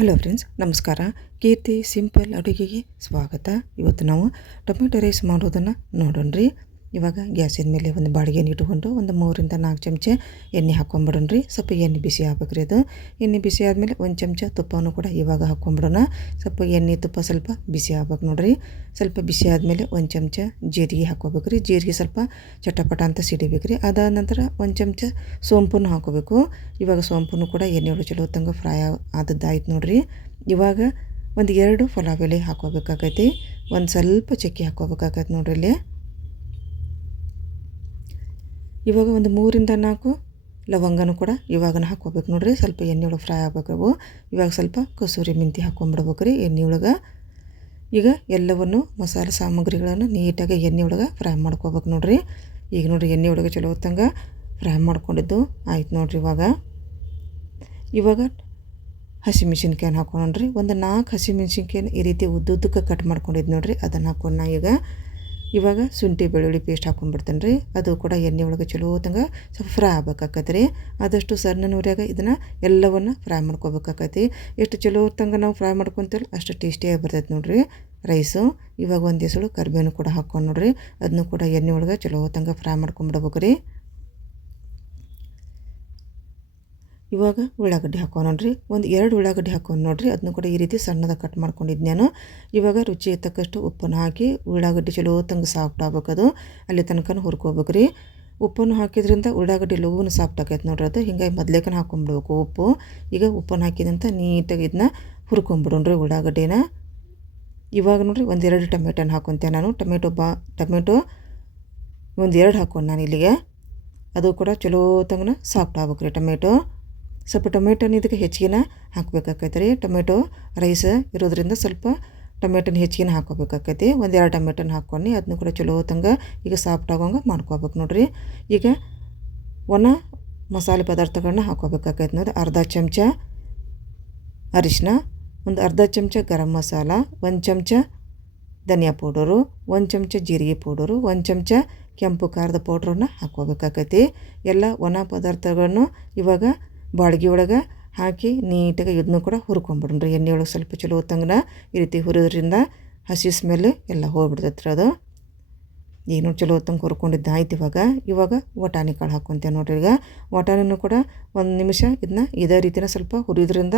Hello friends, ನಮಸ್ಕಾರ. ಕೀರ್ತಿ simple ಅಡುಗೆಗೆ ಸ್ವಾಗತ. ಇವತ್ತು ನಾವು ಟೊಮೆಟೊ ರೈಸ್ ಮಾಡೋದನ್ನು ನೋಡೋಣ್ರಿ. ಇವಾಗ ಗ್ಯಾಸಿನ ಮೇಲೆ ಒಂದು ಬಾಡಿಗೆನ ಇಟ್ಕೊಂಡು ಒಂದು 3-4 ಚಮಚ ಎಣ್ಣೆ ಹಾಕ್ಕೊಂಬಿಡೋಣ್ರಿ. ಸ್ವಲ್ಪ ಎಣ್ಣೆ ಬಿಸಿ ಆಗ್ಬೇಕ್ರಿ. ಅದು ಎಣ್ಣೆ ಬಿಸಿ ಆದಮೇಲೆ ಒಂದು ಚಮಚ ತುಪ್ಪನೂ ಕೂಡ ಇವಾಗ ಹಾಕ್ಕೊಂಬಿಡೋಣ. ಸ್ವಲ್ಪ ಎಣ್ಣೆ ತುಪ್ಪ ಸ್ವಲ್ಪ ಬಿಸಿ ಆಗ್ಬೇಕು ನೋಡಿರಿ. ಸ್ವಲ್ಪ ಬಿಸಿ ಆದಮೇಲೆ ಒಂದು ಚಮಚ ಜೀರಿಗೆ ಹಾಕ್ಕೋಬೇಕ್ರಿ. ಜೀರಿಗೆ ಸ್ವಲ್ಪ ಚಟಪಟ ಅಂತ ಸಿಡಿಬೇಕ್ರಿ. ಅದಾದ ನಂತರ ಒಂದು ಚಮಚ ಸೋಂಪನ್ನು ಹಾಕ್ಕೋಬೇಕು. ಇವಾಗ ಸೋಂಪನ್ನು ಕೂಡ ಎಣ್ಣೆ ಒಳಗೆ ಚಲೋ ತಂಗ ಫ್ರೈ ಆದದ್ದಾಯ್ತು ನೋಡಿರಿ. ಇವಾಗ ಒಂದು 2 ಪಲಾವ್ ಎಲೆ ಹಾಕ್ಕೋಬೇಕಾಗೈತಿ. ಒಂದು ಸ್ವಲ್ಪ ಚಕ್ಕೆ ಹಾಕ್ಕೋಬೇಕಾಗೈತೆ ನೋಡ್ರಿ. ಇಲ್ಲಿ ಇವಾಗ ಒಂದು 3-4 ಲವಂಗನೂ ಕೂಡ ಇವಾಗನ ಹಾಕ್ಕೋಬೇಕು ನೋಡಿರಿ. ಸ್ವಲ್ಪ ಎಣ್ಣೆ ಒಳಗೆ ಫ್ರೈ ಆಗಬೇಕು. ಇವಾಗ ಸ್ವಲ್ಪ ಕಸೂರಿ ಮೆಂತಿ ಹಾಕ್ಕೊಂಬಿಡ್ಬೇಕು ರೀ ಎಣ್ಣೆ ಒಳಗೆ. ಈಗ ಎಲ್ಲವನ್ನು ಮಸಾಲೆ ಸಾಮಗ್ರಿಗಳನ್ನು ನೀಟಾಗಿ ಎಣ್ಣೆ ಒಳಗೆ ಫ್ರೈ ಮಾಡ್ಕೋಬೇಕು ನೋಡಿರಿ. ಈಗ ನೋಡಿರಿ ಎಣ್ಣೆ ಒಳಗೆ ಚಲೋ ಹೊತ್ತಂಗೆ ಫ್ರೈ ಮಾಡ್ಕೊಂಡಿದ್ದು ಆಯ್ತು ನೋಡಿರಿ. ಇವಾಗ ಹಸಿಮೆಣ್ಸಿನ್ಕಾಯಿನ ಹಾಕ್ಕೊಂಡ್ರಿ. ಒಂದು 4 ಹಸಿಮೆಣ್ಸಿನ್ಕಾಯಿನ ಈ ರೀತಿ ಉದ್ದುದ್ದಕ್ಕೆ ಕಟ್ ಮಾಡ್ಕೊಂಡಿದ್ದು ನೋಡಿರಿ. ಅದನ್ನು ಹಾಕ್ಕೊಂಡು ಇವಾಗ ಶುಂಠಿ ಬೆಳ್ಳುಳ್ಳಿ ಪೇಸ್ಟ್ ಹಾಕ್ಕೊಂಡ್ಬಿಡ್ತೇನೆ ರೀ. ಅದು ಕೂಡ ಎಣ್ಣೆ ಒಳಗೆ ಚಲೋ ಹೊತ್ತಂಗೆ ಸ್ವಲ್ಪ ಫ್ರೈ ಆಗ್ಬೇಕಾಕತ್ತೆ ರೀ. ಆದಷ್ಟು ಸಣ್ಣ ಉರಿಯಾಗ ಇದನ್ನು ಎಲ್ಲವನ್ನು ಫ್ರೈ ಮಾಡ್ಕೋಬೇಕಾಕೈತಿ. ಎಷ್ಟು ಚಲೋ ಹೊತ್ತಂಗೆ ನಾವು ಫ್ರೈ ಮಾಡ್ಕೊತೀವಲ್ಲ ಅಷ್ಟು ಟೇಸ್ಟಿಯಾಗಿ ಬರ್ತೈತೆ ನೋಡಿರಿ ರೈಸು. ಇವಾಗ ಒಂದು ಎಸಳು ಕರಿಬೇವು ಕೂಡ ಹಾಕ್ಕೊಂಡು ನೋಡಿರಿ. ಅದನ್ನು ಕೂಡ ಎಣ್ಣೆ ಒಳಗೆ ಚಲೋ ಹೊತ್ತಂಗೆ ಫ್ರೈ ಮಾಡ್ಕೊಂಬಿಡ್ಬೇಕು ರೀ. ಇವಾಗ ಉಳ್ಳಾಗಡ್ಡಿ ಹಾಕೋಣ್ರಿ. ಒಂದು 2 ಉಳ್ಳಾಗಡ್ಡಿ ಹಾಕೊಂಡು ನೋಡಿರಿ. ಅದನ್ನು ಕೂಡ ಈ ರೀತಿ ಸಣ್ಣದಾಗಿ ಕಟ್ ಮಾಡ್ಕೊಂಡಿದ್ದು ನಾನು. ಇವಾಗ ರುಚಿಗೆ ತಕ್ಕಷ್ಟು ಉಪ್ಪನ್ನು ಹಾಕಿ ಉಳ್ಳಾಗಡ್ಡಿ ಚಲೋ ತಂಗ ಸಾಫ್ಟ್ ಆಗ್ಬೇಕದು. ಅಲ್ಲಿ ತನಕ ಹುರ್ಕೋಬೇಕು ರೀ. ಉಪ್ಪನ್ನು ಹಾಕಿದ್ರಿಂದ ಉಳ್ಳಾಗಡ್ಡಿ ಲಘುನ ಸಾಫ್ಟ್ ಆಕೈತೆ ನೋಡ್ರಿ. ಅದು ಹಿಂಗಾಗಿ ಮೊದಲೇಕನ ಹಾಕ್ಕೊಂಬಿಡ್ಬೇಕು ಉಪ್ಪು. ಈಗ ಉಪ್ಪನ್ನು ಹಾಕಿದಂತ ನೀಟಾಗಿ ಇದನ್ನ ಹುರ್ಕೊಂಬಿಡೋಣ್ರಿ ಉಳ್ಳಾಗಡ್ಡಿನ. ಇವಾಗ ನೋಡಿರಿ ಒಂದು 2 ಟೊಮೆಟೊನ ಹಾಕ್ಕೊಂತೇನೆ ನಾನು. ಟೊಮೆಟೊ ಒಂದು 2 ಹಾಕ್ಕೊಂಡು ನಾನು ಇಲ್ಲಿಗೆ. ಅದು ಕೂಡ ಚಲೋ ತಂಗನ ಸಾಫ್ಟ್ ಆಗ್ಬೇಕು ರೀ ಟೊಮೆಟೊ. ಸ್ವಲ್ಪ ಟೊಮೆಟೊನ ಇದಕ್ಕೆ ಹೆಚ್ಚಿಗೆ ಹಾಕ್ಬೇಕಾಕೈತೆ ರೀ. ಟೊಮೆಟೊ ರೈಸ್ ಇರೋದ್ರಿಂದ ಸ್ವಲ್ಪ ಟೊಮೆಟೊನ ಹೆಚ್ಚಿಗೆ ಹಾಕ್ಕೋಬೇಕಾಕೈತಿ. ಒಂದು 2 ಟೊಮೆಟೊನ ಹಾಕ್ಕೊಂಡು ಅದನ್ನು ಕೂಡ ಚಲೋ ಹೊತ್ತಂಗೆ ಈಗ ಸಾಫ್ಟ್ ಆಗೋಂಗೆ ಮಾಡ್ಕೋಬೇಕು ನೋಡಿರಿ. ಈಗ ಒಣ ಮಸಾಲೆ ಪದಾರ್ಥಗಳನ್ನ ಹಾಕ್ಕೋಬೇಕಾಕೈತೆ ನೋಡಿ. ಅರ್ಧ ಚಮಚ ಅರಿಶಿನ, ಒಂದು ಅರ್ಧ ಚಮಚ ಗರಂ ಮಸಾಲ, 1 ಚಮಚ ಧನಿಯಾ ಪೌಡರು, 1 ಚಮಚ ಜೀರಿಗೆ ಪೌಡರು, 1 ಚಮಚ ಕೆಂಪು ಖಾರದ ಪೌಡ್ರನ್ನ ಹಾಕ್ಕೋಬೇಕಾಕೈತಿ. ಎಲ್ಲ ಒಣ ಪದಾರ್ಥಗಳನ್ನು ಇವಾಗ ಬಾಳ್ಗೆ ಒಳಗೆ ಹಾಕಿ ನೀಟಾಗಿ ಇದನ್ನು ಕೂಡ ಹುರ್ಕೊಂಬಿಡ್ರಿ. ಎಣ್ಣೆ ಒಳಗೆ ಸ್ವಲ್ಪ ಚಲೋ ಹೊತ್ತಂಗನ ಈ ರೀತಿ ಹುರಿಯೋದ್ರಿಂದ ಹಸಿ ಸ್ಮೆಲ್ ಎಲ್ಲ ಹೋಗ್ಬಿಡ್ತೈತೆ ರೀ ಅದು. ಏನು ಚಲೋ ಹೊತ್ತಂಗೆ ಹುರ್ಕೊಂಡಿದ್ದು ಆಯ್ತು. ಇವಾಗ ವಟಾಣಿ ಕಾಳು ಹಾಕ್ಕೊಂತೇವೆ ನೋಡಿರಿ. ಈಗ ವಟಾಣಿನೂ ಕೂಡ 1 ನಿಮಿಷ ಇದನ್ನ ಇದೇ ರೀತಿನ ಸ್ವಲ್ಪ ಹುರಿಯೋದ್ರಿಂದ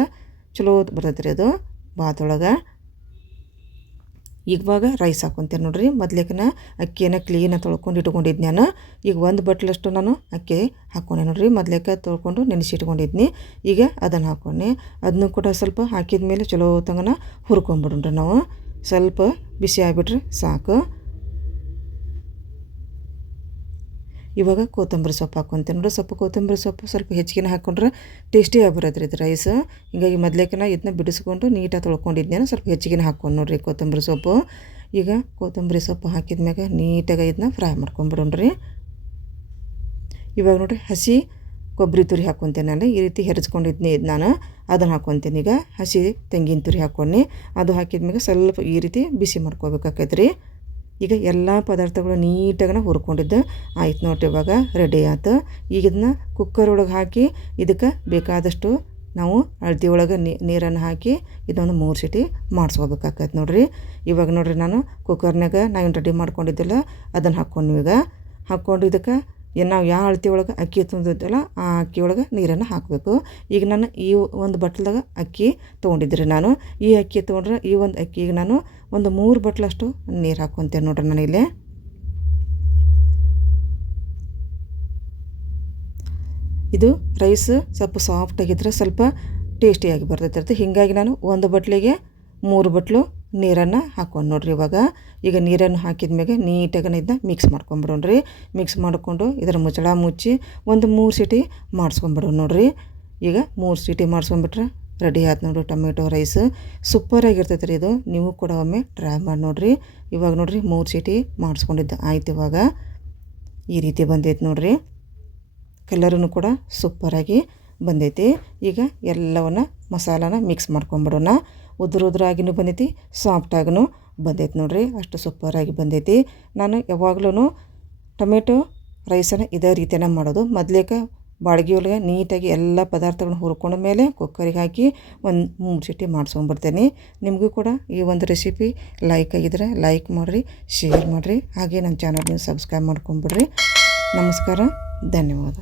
ಚಲೋ ಬರ್ತೈತೆ ರೀ ಅದು ಬಾತೊಳಗೆ. ಇವಾಗ ರೈಸ್ ಹಾಕ್ಕೊಂತೇನೆ ನೋಡಿರಿ. ಮೊದ್ಲೇಕನ ಅಕ್ಕಿಯನ್ನು ಕ್ಲೀನಾಗಿ ತೊಳ್ಕೊಂಡು ಇಟ್ಕೊಂಡಿದ್ದು ನಾನು. ಈಗ 1 ಬಟ್ಲಷ್ಟು ನಾನು ಅಕ್ಕಿ ಹಾಕ್ಕೊಂಡೆ ನೋಡಿರಿ. ಮೊದ್ಲೇಕ ತೊಳ್ಕೊಂಡು ನೆನೆಸಿಟ್ಕೊಂಡಿದ್ನಿ. ಈಗ ಅದನ್ನು ಹಾಕ್ಕೊಂಡೆ. ಅದನ್ನು ಕೂಡ ಸ್ವಲ್ಪ ಹಾಕಿದ ಮೇಲೆ ಚಲೋ ತಂಗನ ಹುರ್ಕೊಂಬಿಡ್ರಿ ನಾವು. ಸ್ವಲ್ಪ ಬಿಸಿ ಆಗಿಬಿಟ್ರೆ ಸಾಕು. ಇವಾಗ ಕೊತ್ತಂಬರಿ ಸೊಪ್ಪು ಹಾಕ್ಕೊಂತೇನೆ ನೋಡಿ. ಕೊತ್ತಂಬರಿ ಸೊಪ್ಪು ಸ್ವಲ್ಪ ಹೆಚ್ಚಿಗೆ ಹಾಕ್ಕೊಂಡ್ರೆ ಟೇಸ್ಟಿಯಾಗಿ ಬರೋದು ರೀ ಇದು ರೈಸು. ಹಿಂಗಾಗಿ ಮೊದ್ಲೇಕನ ಇದನ್ನ ಬಿಡಿಸ್ಕೊಂಡು ನೀಟಾಗಿ ತೊಳ್ಕೊಂಡಿದ್ದೇನೆ. ಸ್ವಲ್ಪ ಹೆಚ್ಚಿಗೆ ಹಾಕ್ಕೊಂಡು ನೋಡಿರಿ ಕೊತ್ತಂಬರಿ ಸೊಪ್ಪು. ಈಗ ಕೊತ್ತಂಬರಿ ಸೊಪ್ಪು ಹಾಕಿದ ಮ್ಯಾಗ ನೀಟಾಗಿ ಇದನ್ನ ಫ್ರೈ ಮಾಡ್ಕೊಂಬಿಡೋಣ್ರಿ. ಇವಾಗ ನೋಡಿರಿ ಹಸಿ ಕೊಬ್ಬರಿ ತುರಿ ಹಾಕ್ಕೊತೇನೆ ನಾನು. ಈ ರೀತಿ ಹೆರಚ್ಕೊಂಡಿದ್ನಿ ಇದು ನಾನು. ಅದನ್ನು ಹಾಕ್ಕೊತೀನಿ. ಈಗ ಹಸಿ ತೆಂಗಿನ ತುರಿ ಹಾಕ್ಕೊಂಡು ಅದು ಹಾಕಿದ ಮ್ಯಾಗ ಸ್ವಲ್ಪ ಈ ರೀತಿ ಬಿಸಿ ಮಾಡ್ಕೋಬೇಕಾಕೈತೆ ರೀ. ಈಗ ಎಲ್ಲ ಪದಾರ್ಥಗಳು ನೀಟಾಗಿ ಹುರ್ಕೊಂಡಿದ್ದು ಆಯ್ತು ನೋಡಿರಿ. ಇವಾಗ ರೆಡಿ ಆಯ್ತು. ಈಗ ಇದನ್ನ ಕುಕ್ಕರ್ ಒಳಗೆ ಹಾಕಿ ಇದಕ್ಕೆ ಬೇಕಾದಷ್ಟು ನಾವು ಅಳತೆ ಒಳಗೆ ನೀರನ್ನು ಹಾಕಿ ಇದೊಂದು 3 ಸೀಟಿ ಮಾಡಿಸ್ಕೋಬೇಕಾಕೈತೆ ನೋಡಿರಿ. ಇವಾಗ ನೋಡಿರಿ ನಾನು ಕುಕ್ಕರ್ನಾಗ ನಾವೇನು ರೆಡಿ ಮಾಡ್ಕೊಂಡಿದ್ದೆಲ್ಲ ಅದನ್ನು ಹಾಕ್ಕೊಂಡು ಇದಕ್ಕೆ ನಾವು ಯಾವ ಅಳತೆ ಒಳಗೆ ಅಕ್ಕಿ ತಂದಿದ್ದಲ್ಲ ಆ ಅಕ್ಕಿ ಒಳಗೆ ನೀರನ್ನು ಹಾಕಬೇಕು. ಈಗ ನಾನು ಈ ಒಂದು ಬಟ್ಲದಾಗ ಅಕ್ಕಿ ತೊಗೊಂಡಿದ್ರಿ ನಾನು. ಈ ಅಕ್ಕಿ ತೊಗೊಂಡ್ರೆ ಈ ಒಂದು ಅಕ್ಕಿಗೆ ನಾನು ಒಂದು 3 ಬಟ್ಲಷ್ಟು ನೀರು ಹಾಕ್ಕೊತೇನೆ ನೋಡ್ರಿ ನಾನು ಇಲ್ಲಿ. ಇದು ರೈಸ್ ಸ್ವಲ್ಪ ಸಾಫ್ಟಾಗಿದ್ದರೆ ಸ್ವಲ್ಪ ಟೇಸ್ಟಿಯಾಗಿ ಬರ್ತೈತೆ. ಹೀಗಾಗಿ ನಾನು 1 ಬಟ್ಲಿಗೆ 3 ಬಟ್ಲು ನೀರನ್ನು ಹಾಕ್ಕೊಂಡು ನೋಡ್ರಿ. ಈಗ ನೀರನ್ನು ಹಾಕಿದ ಮ್ಯಾಗೆ ನೀಟಾಗಿ ಇದನ್ನ ಮಿಕ್ಸ್ ಮಾಡ್ಕೊಂಬಿಡೋಣ್ರಿ. ಮಿಕ್ಸ್ ಮಾಡಿಕೊಂಡು ಇದರ ಮುಚ್ಚಳ ಮುಚ್ಚಿ ಒಂದು 3 ಸೀಟಿ ಮಾಡಿಸ್ಕೊಂಬಿಡೋಣ ನೋಡ್ರಿ. ಈಗ 3 ಸೀಟಿ ಮಾಡಿಸ್ಕೊಂಬಿಟ್ರೆ ರೆಡಿ ಆಯ್ತು ನೋಡಿರಿ ಟೊಮೆಟೊ ರೈಸ್. ಸೂಪರಾಗಿರ್ತೈತೆ ರೀ ಇದು. ನೀವು ಕೂಡ ಒಮ್ಮೆ ಟ್ರೈ ಮಾಡಿ ನೋಡಿರಿ. ಇವಾಗ ನೋಡಿರಿ 3 ಸೀಟಿ ಮಾಡಿಸ್ಕೊಂಡಿದ್ದು ಆಯ್ತು. ಇವಾಗ ಈ ರೀತಿ ಬಂದೈತೆ ನೋಡಿರಿ. ಕಲರೂ ಕೂಡ ಸೂಪರಾಗಿ ಬಂದೈತಿ. ಈಗ ಎಲ್ಲವನ್ನು ಮಸಾಲಾನ ಮಿಕ್ಸ್ ಮಾಡ್ಕೊಂಬಿಡೋಣ. ಉದುರಾಗಿನೂ ಬಂದೈತಿ, ಸಾಫ್ಟಾಗೂ ಬಂದೈತಿ ನೋಡಿರಿ. ಅಷ್ಟು ಸೂಪರಾಗಿ ಬಂದೈತಿ. ನಾನು ಯಾವಾಗಲೂ ಟೊಮೆಟೊ ರೈಸನ್ನು ಇದೇ ರೀತಿಯೇ ಮಾಡೋದು. ಮೊದಲೇಕ ಬಾಳ್ಗಿ ಒಳಗೆ ನೀಟಾಗಿ ಎಲ್ಲ ಪದಾರ್ಥಗಳನ್ನ ಹುರ್ಕೊಂಡ ಮೇಲೆ ಕುಕ್ಕರಿಗೆ ಹಾಕಿ ಒಂದು 3 ಸೀಟಿ ಮಾಡಿಸ್ಕೊಂಡ್ಬಿಡ್ತೇನೆ. ನಿಮಗೂ ಕೂಡ ಈ ಒಂದು ರೆಸಿಪಿ ಲೈಕ್ ಆಗಿದ್ರೆ ಲೈಕ್ ಮಾಡಿರಿ, ಶೇರ್ ಮಾಡಿರಿ, ಹಾಗೆ ನನ್ನ ಚಾನಲ್ನ ಸಬ್ಸ್ಕ್ರೈಬ್ ಮಾಡ್ಕೊಂಬಿಡ್ರಿ. ನಮಸ್ಕಾರ, ಧನ್ಯವಾದ.